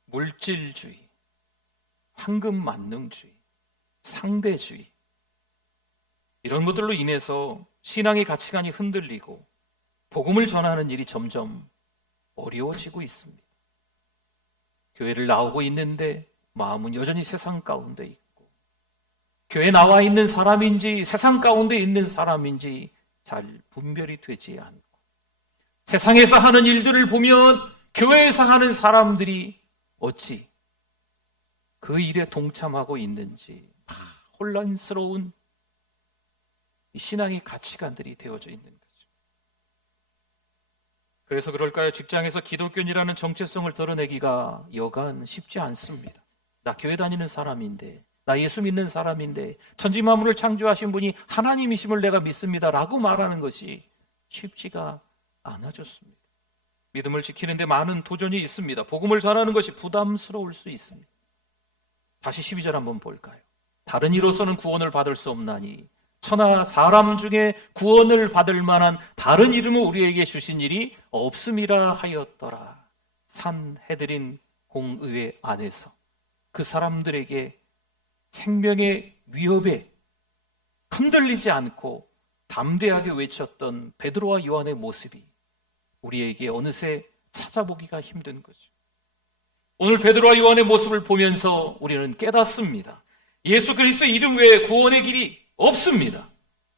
물질주의, 황금만능주의, 상대주의, 이런 것들로 인해서 신앙의 가치관이 흔들리고 복음을 전하는 일이 점점 어려워지고 있습니다. 교회를 나오고 있는데 마음은 여전히 세상 가운데 있고, 교회에 나와 있는 사람인지 세상 가운데 있는 사람인지 잘 분별이 되지 않고, 세상에서 하는 일들을 보면 교회에서 하는 사람들이 어찌 그 일에 동참하고 있는지 혼란스러운 신앙의 가치관들이 되어져 있는 거죠. 그래서 그럴까요? 직장에서 기독교인이라는 정체성을 드러내기가 여간 쉽지 않습니다. 나 교회 다니는 사람인데, 나 예수 믿는 사람인데, 천지만물을 창조하신 분이 하나님이심을 내가 믿습니다 라고 말하는 것이 쉽지가 않아졌습니다. 믿음을 지키는데 많은 도전이 있습니다. 복음을 전하는 것이 부담스러울 수 있습니다. 다시 12절 한번 볼까요? 다른 이로서는 구원을 받을 수 없나니 천하 사람 중에 구원을 받을 만한 다른 이름을 우리에게 주신 일이 없음이라 하였더라. 산헤드린 공의회 안에서 그 사람들에게 생명의 위협에 흔들리지 않고 담대하게 외쳤던 베드로와 요한의 모습이 우리에게 어느새 찾아보기가 힘든 거죠. 오늘 베드로와 요한의 모습을 보면서 우리는 깨닫습니다. 예수 그리스도의 이름 외에 구원의 길이 없습니다.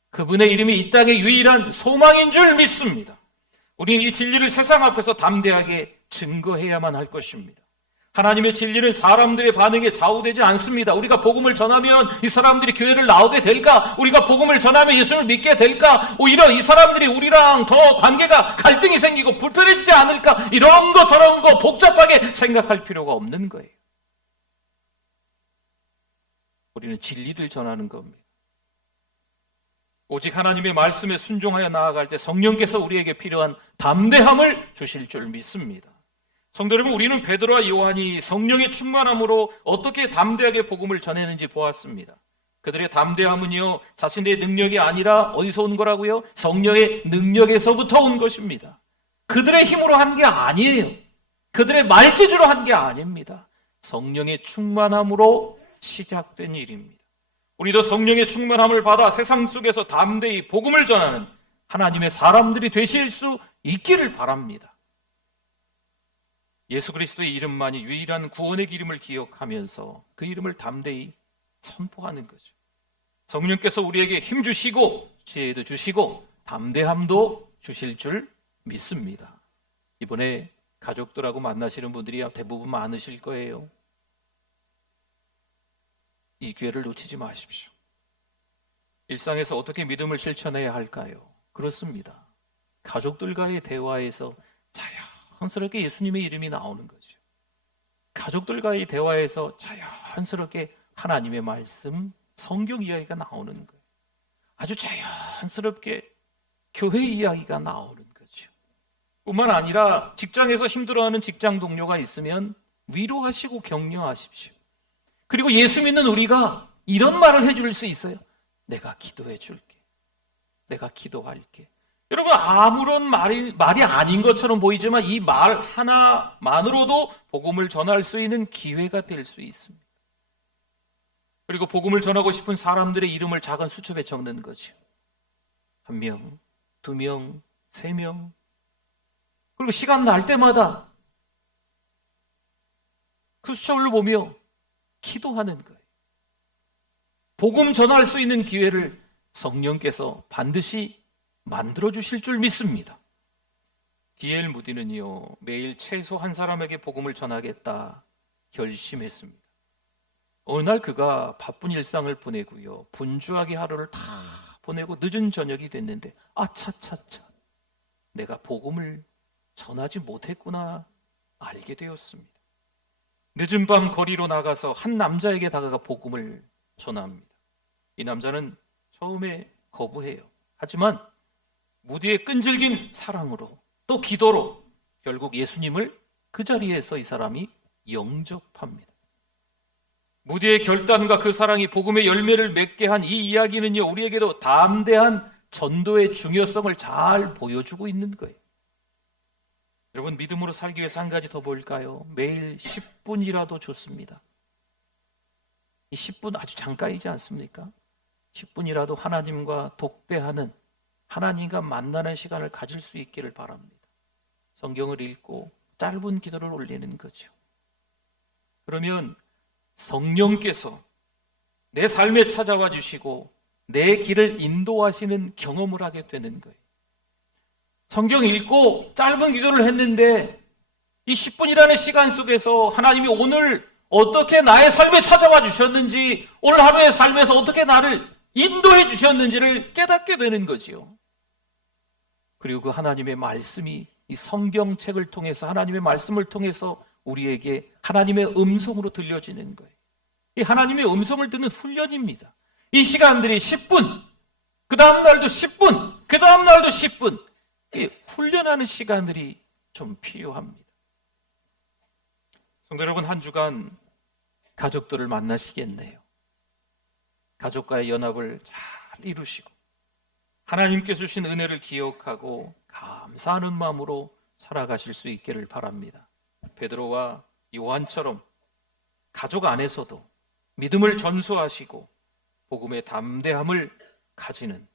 그분의 이름이 이 땅의 유일한 소망인 줄 믿습니다. 우리는 이 진리를 세상 앞에서 담대하게 증거해야만 할 것입니다. 하나님의 진리는 사람들의 반응에 좌우되지 않습니다. 우리가 복음을 전하면 이 사람들이 교회를 나오게 될까? 우리가 복음을 전하면 예수를 믿게 될까? 오히려 이 사람들이 우리랑 더 관계가 갈등이 생기고 불편해지지 않을까? 이런 거 저런 거 복잡하게 생각할 필요가 없는 거예요. 우리는 진리를 전하는 겁니다. 오직 하나님의 말씀에 순종하여 나아갈 때 성령께서 우리에게 필요한 담대함을 주실 줄 믿습니다. 성도 여러분, 우리는 베드로와 요한이 성령의 충만함으로 어떻게 담대하게 복음을 전했는지 보았습니다. 그들의 담대함은요, 자신의 능력이 아니라 어디서 온 거라고요? 성령의 능력에서부터 온 것입니다. 그들의 힘으로 한 게 아니에요. 그들의 말재주로 한 게 아닙니다. 성령의 충만함으로 시작된 일입니다. 우리도 성령의 충만함을 받아 세상 속에서 담대히 복음을 전하는 하나님의 사람들이 되실 수 있기를 바랍니다. 예수 그리스도의 이름만이 유일한 구원의 이름을 기억하면서 그 이름을 담대히 선포하는 거죠. 성령께서 우리에게 힘 주시고 지혜도 주시고 담대함도 주실 줄 믿습니다. 이번에 가족들하고 만나시는 분들이 대부분 많으실 거예요. 이 기회를 놓치지 마십시오. 일상에서 어떻게 믿음을 실천해야 할까요? 그렇습니다. 가족들과의 대화에서 자연스럽게 예수님의 이름이 나오는 거죠. 가족들과의 대화에서 자연스럽게 하나님의 말씀, 성경 이야기가 나오는 거예요. 아주 자연스럽게 교회 이야기가 나오는 거죠. 뿐만 아니라 직장에서 힘들어하는 직장 동료가 있으면 위로하시고 격려하십시오. 그리고 예수 믿는 우리가 이런 말을 해줄 수 있어요. 내가 기도해 줄게. 내가 기도할게. 여러분, 아무런 말이 아닌 것처럼 보이지만 이 말 하나만으로도 복음을 전할 수 있는 기회가 될 수 있습니다. 그리고 복음을 전하고 싶은 사람들의 이름을 작은 수첩에 적는 거죠. 1명, 2명, 3명. 그리고 시간 날 때마다 그 수첩을 보며 기도하는 거예요. 복음 전할 수 있는 기회를 성령께서 반드시 만들어주실 줄 믿습니다. D.L. 무디는요, 매일 최소 한 사람에게 복음을 전하겠다 결심했습니다. 어느 날 그가 바쁜 일상을 보내고요, 분주하게 하루를 다 보내고 늦은 저녁이 됐는데 아차차차, 내가 복음을 전하지 못했구나 알게 되었습니다. 늦은 밤 거리로 나가서 한 남자에게 다가가 복음을 전합니다. 이 남자는 처음에 거부해요. 하지만 무디의 끈질긴 사랑으로 또 기도로 결국 예수님을 그 자리에서 이 사람이 영접합니다. 무디의 결단과 그 사랑이 복음의 열매를 맺게 한 이 이야기는요, 우리에게도 담대한 전도의 중요성을 잘 보여주고 있는 거예요. 여러분, 믿음으로 살기 위해서 한 가지 더 볼까요? 매일 10분이라도 좋습니다. 이 10분 아주 잠깐이지 않습니까? 10분이라도 하나님과 독대하는, 하나님과 만나는 시간을 가질 수 있기를 바랍니다. 성경을 읽고 짧은 기도를 올리는 거죠. 그러면 성령께서 내 삶에 찾아와 주시고 내 길을 인도하시는 경험을 하게 되는 거예요. 성경 읽고 짧은 기도를 했는데 이 10분이라는 시간 속에서 하나님이 오늘 어떻게 나의 삶에 찾아와 주셨는지, 오늘 하루의 삶에서 어떻게 나를 인도해 주셨는지를 깨닫게 되는 거지요. 그리고 그 하나님의 말씀이 이 성경책을 통해서, 하나님의 말씀을 통해서 우리에게 하나님의 음성으로 들려지는 거예요. 이 하나님의 음성을 듣는 훈련입니다. 이 시간들이 10분, 그 다음 날도 10분, 그 다음 날도 10분, 훈련하는 시간들이 좀 필요합니다. 성도 여러분, 한 주간 가족들을 만나시겠네요. 가족과의 연합을 잘 이루시고 하나님께 주신 은혜를 기억하고 감사하는 마음으로 살아가실 수 있기를 바랍니다. 베드로와 요한처럼 가족 안에서도 믿음을 전수하시고 복음의 담대함을 가지는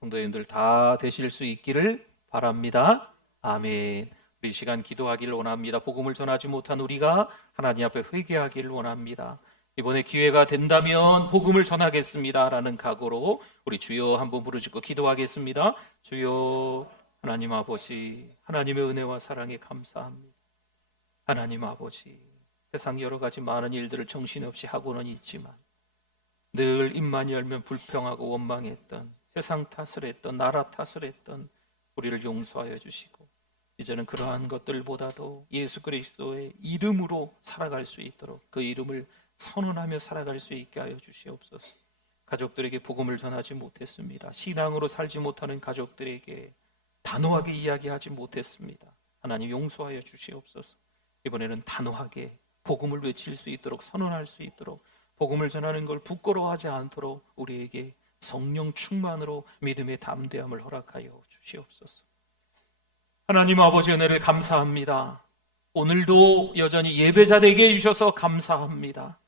성도님들 다 되실 수 있기를 바랍니다. 아멘. 우리 시간 기도하기를 원합니다. 복음을 전하지 못한 우리가 하나님 앞에 회개하기를 원합니다. 이번에 기회가 된다면 복음을 전하겠습니다 라는 각오로 우리 주여 한번 부르짖고 기도하겠습니다. 주여, 하나님 아버지, 하나님의 은혜와 사랑에 감사합니다. 하나님 아버지, 세상 여러 가지 많은 일들을 정신없이 하고는 있지만 늘 입만 열면 불평하고 원망했던, 세상 탓을 했던, 나라 탓을 했던 우리를 용서하여 주시고 이제는 그러한 것들보다도 예수 그리스도의 이름으로 살아갈 수 있도록 그 이름을 선언하며 살아갈 수 있게 하여 주시옵소서. 가족들에게 복음을 전하지 못했습니다. 신앙으로 살지 못하는 가족들에게 단호하게 이야기하지 못했습니다. 하나님 용서하여 주시옵소서. 이번에는 단호하게 복음을 외칠 수 있도록, 선언할 수 있도록, 복음을 전하는 걸 부끄러워하지 않도록 우리에게 성령 충만으로 믿음의 담대함을 허락하여 주시옵소서. 하나님 아버지 은혜를 감사합니다. 오늘도 여전히 예배자되게 해주셔서 감사합니다.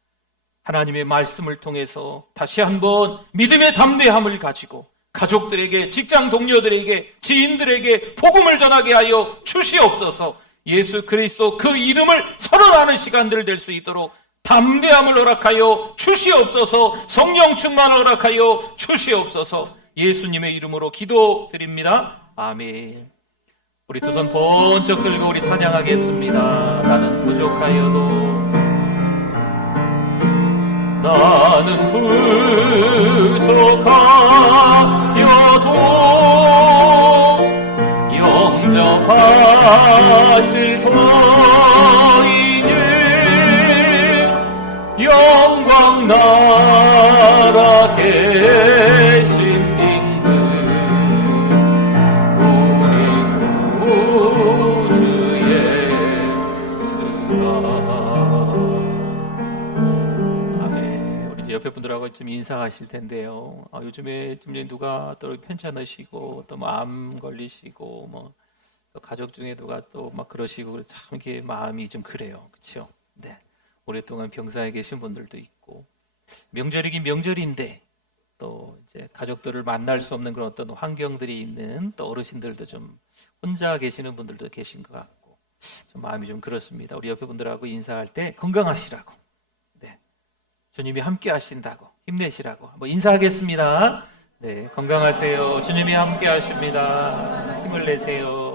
하나님의 말씀을 통해서 다시 한번 믿음의 담대함을 가지고 가족들에게, 직장 동료들에게, 지인들에게 복음을 전하게 하여 주시옵소서. 예수 그리스도 그 이름을 선언하는 시간들 될 수 있도록 담대함을 허락하여 주시옵소서. 성령 충만을 허락하여 주시옵소서. 예수님의 이름으로 기도드립니다. 아멘. 우리 두 손 번쩍 들고 우리 찬양하겠습니다. 나는 부족하여도 영접하실 터이니 영광 나라 계신 임금 우리 구주 예수라. 아멘. 우리 옆에 분들하고 좀 인사하실 텐데요. 요즘에 좀 누가 또 편찮으시고 또 암 걸리시고 뭐 또 가족 중에 누가 또 막 그러시고 참 이렇게 마음이 좀 그래요. 그렇죠? 네. 오랫동안 병사에 계신 분들도 있고 명절이긴 명절인데 또 이제 가족들을 만날 수 없는 그런 어떤 환경들이 있는 또 어르신들도 좀 혼자 계시는 분들도 계신 것 같고 좀 마음이 좀 그렇습니다. 우리 옆에 분들하고 인사할 때 건강하시라고, 네, 주님이 함께 하신다고, 힘내시라고 한번 인사하겠습니다. 네, 건강하세요. 주님이 함께 하십니다. 힘을 내세요.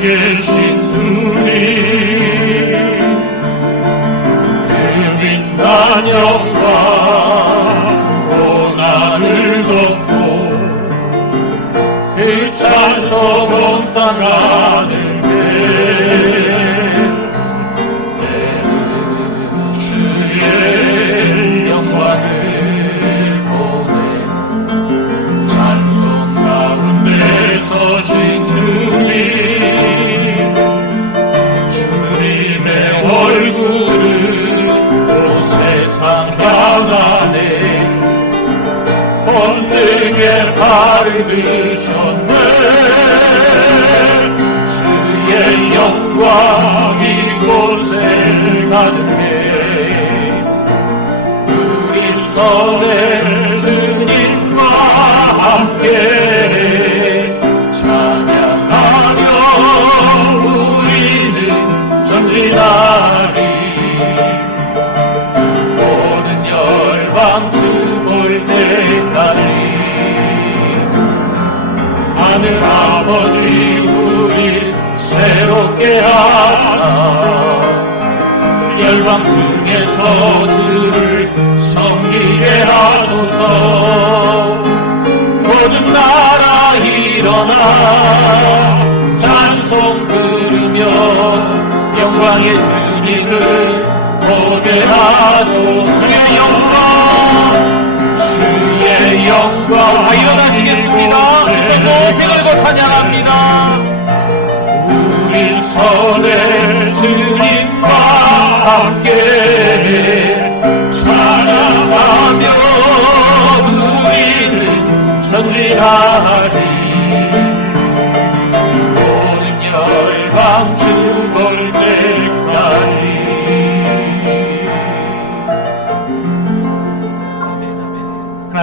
계신 주님 그 빛난 영광 고난을 덮고 그 찬송 온 땅 가는데 주의 영광을 보내 찬송 가운데 서신 주님 얼굴을 또 세상 향하네 본능에 발을 드셨네 주의 영광 이곳에 가득해 우린 선의 주님과 함께 찬양하며 우리는 전진하리 모든 열방 주볼 때까지 하늘 아버지 우리 새롭게 하사 열방 중에서 주를 섬기게 하소서 모든 나라 일어나 찬송 부르며 영광의 주님을 보게 하소서 주의 영광 일어나시겠습니다. 높이 들고 찬양합니다. 우린 선의 주님과 함께 찬양하며 우리는 전진하리 모든 열방 주볼 때까지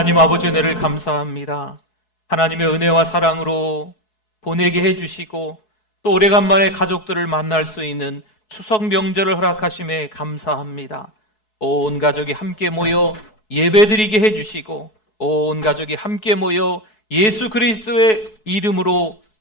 하나님 아버지 은혜를 감사합니다. 하나님의 은혜와 사랑으로 보내게 해주시고 또 오래간만에 가족들을 만날 수 있는 추석 명절을 허락하심에 감사합니다. 온 가족이 함께 모여 예배드리게 해주시고 온 가족이 함께 모여 예수 그리스도의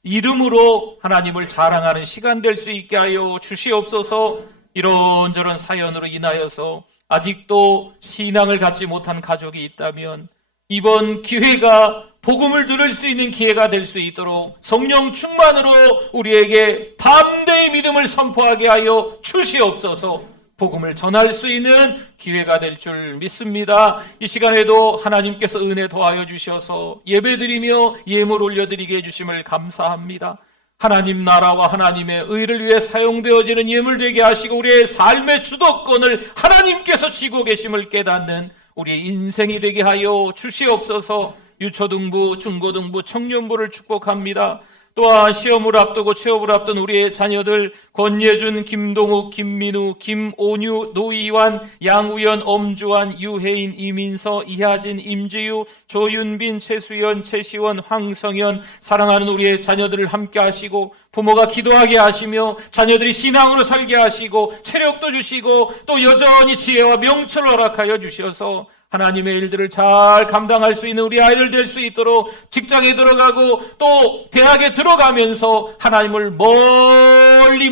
이름으로 하나님을 자랑하는 시간 될 수 있게 하여 주시옵소서. 이런저런 사연으로 인하여서 아직도 신앙을 갖지 못한 가족이 있다면 이번 기회가 복음을 들을 수 있는 기회가 될 수 있도록 성령 충만으로 우리에게 담대히 믿음을 선포하게 하여 주시옵소서. 복음을 전할 수 있는 기회가 될 줄 믿습니다. 이 시간에도 하나님께서 은혜 더하여 주셔서 예배드리며 예물 올려드리게 해주심을 감사합니다. 하나님 나라와 하나님의 의를 위해 사용되어지는 예물 되게 하시고 우리의 삶의 주도권을 하나님께서 쥐고 계심을 깨닫는 우리의 인생이 되게 하여 주시옵소서. 유초등부, 중고등부, 청년부를 축복합니다. 또한 시험을 앞두고 취업을 앞둔 우리의 자녀들 권예준, 김동욱, 김민우, 김오뉴, 노이완, 양우연, 엄주환, 유혜인, 이민서, 이하진, 임지유, 조윤빈, 최수연, 최시원, 황성현 사랑하는 우리의 자녀들을 함께 하시고 부모가 기도하게 하시며 자녀들이 신앙으로 살게 하시고 체력도 주시고 또 여전히 지혜와 명철을 허락하여 주셔서 하나님의 일들을 잘 감당할 수 있는 우리 아이들 될 수 있도록 직장에 들어가고 또 대학에 들어가면서 하나님을 멀리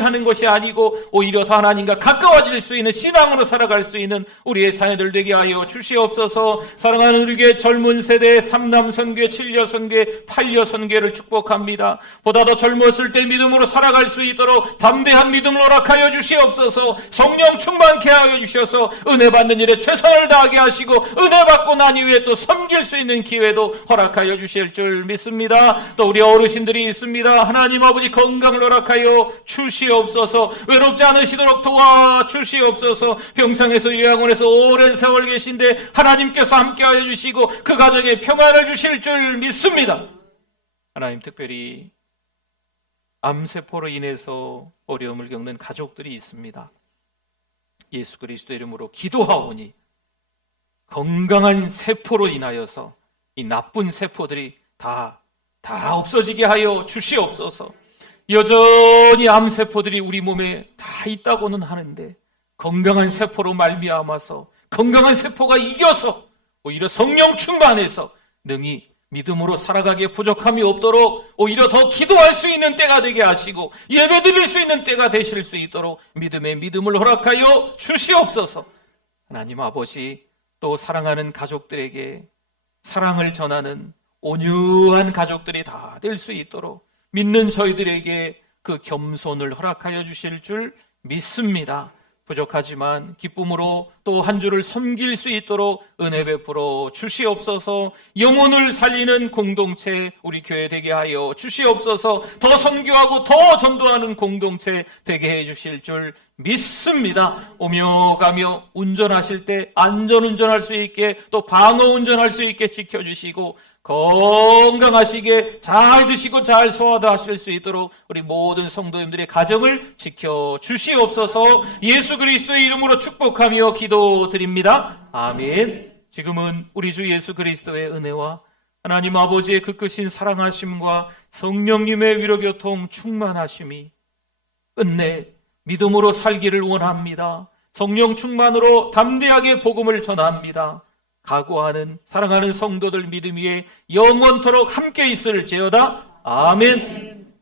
하는 것이 아니고 오히려 더 하나님과 가까워질 수 있는 신앙으로 살아갈 수 있는 우리의 자녀들 되게 하여 주시옵소서. 사랑하는 우리의 젊은 세대 3남 선교, 7여 선교, 8여 선교를 축복합니다. 보다 더 젊었을 때 믿음으로 살아갈 수 있도록 담대한 믿음을 허락하여 주시옵소서. 성령 충만케 하여 주셔서 은혜 받는 일에 최선을 다하게 하시고 은혜 받고 난 이후에 또 섬길 수 있는 기회도 허락하여 주실 줄 믿습니다. 또 우리 어르신들이 있습니다. 하나님 아버지 건강을 허락하여 주시옵소서. 외롭지 않으시도록 도와주시옵소서. 병상에서 요양원에서 오랜 세월 계신데 하나님께서 함께하여 주시고 그 가정에 평안을 주실 줄 믿습니다. 하나님 특별히 암세포로 인해서 어려움을 겪는 가족들이 있습니다. 예수 그리스도 이름으로 기도하오니 건강한 세포로 인하여서 이 나쁜 세포들이 다 없어지게 하여 주시옵소서. 여전히 암세포들이 우리 몸에 다 있다고는 하는데 건강한 세포로 말미암아서 건강한 세포가 이겨서 오히려 성령 충만해서 능히 믿음으로 살아가기에 부족함이 없도록 오히려 더 기도할 수 있는 때가 되게 하시고 예배드릴 수 있는 때가 되실 수 있도록 믿음을 허락하여 주시옵소서. 하나님 아버지 또 사랑하는 가족들에게 사랑을 전하는 온유한 가족들이 다 될 수 있도록 믿는 저희들에게 그 겸손을 허락하여 주실 줄 믿습니다. 부족하지만 기쁨으로 또 한 주를 섬길 수 있도록 은혜 베풀어 주시옵소서. 영혼을 살리는 공동체 우리 교회 되게 하여 주시옵소서. 더 선교하고 더 전도하는 공동체 되게 해 주실 줄 믿습니다. 오며 가며 운전하실 때 안전운전할 수 있게 또 방어운전할 수 있게 지켜주시고 건강하시게 잘 드시고 잘 소화하실 수 있도록 우리 모든 성도님들의 가정을 지켜주시옵소서. 예수 그리스도의 이름으로 축복하며 기도드립니다. 아멘. 지금은 우리 주 예수 그리스도의 은혜와 하나님 아버지의 그 크신 사랑하심과 성령님의 위로교통 충만하심이 끝내 믿음으로 살기를 원합니다. 성령 충만으로 담대하게 복음을 전합니다. 각오하는 사랑하는 성도들 믿음 위에 영원토록 함께 있을지어다. 아멘.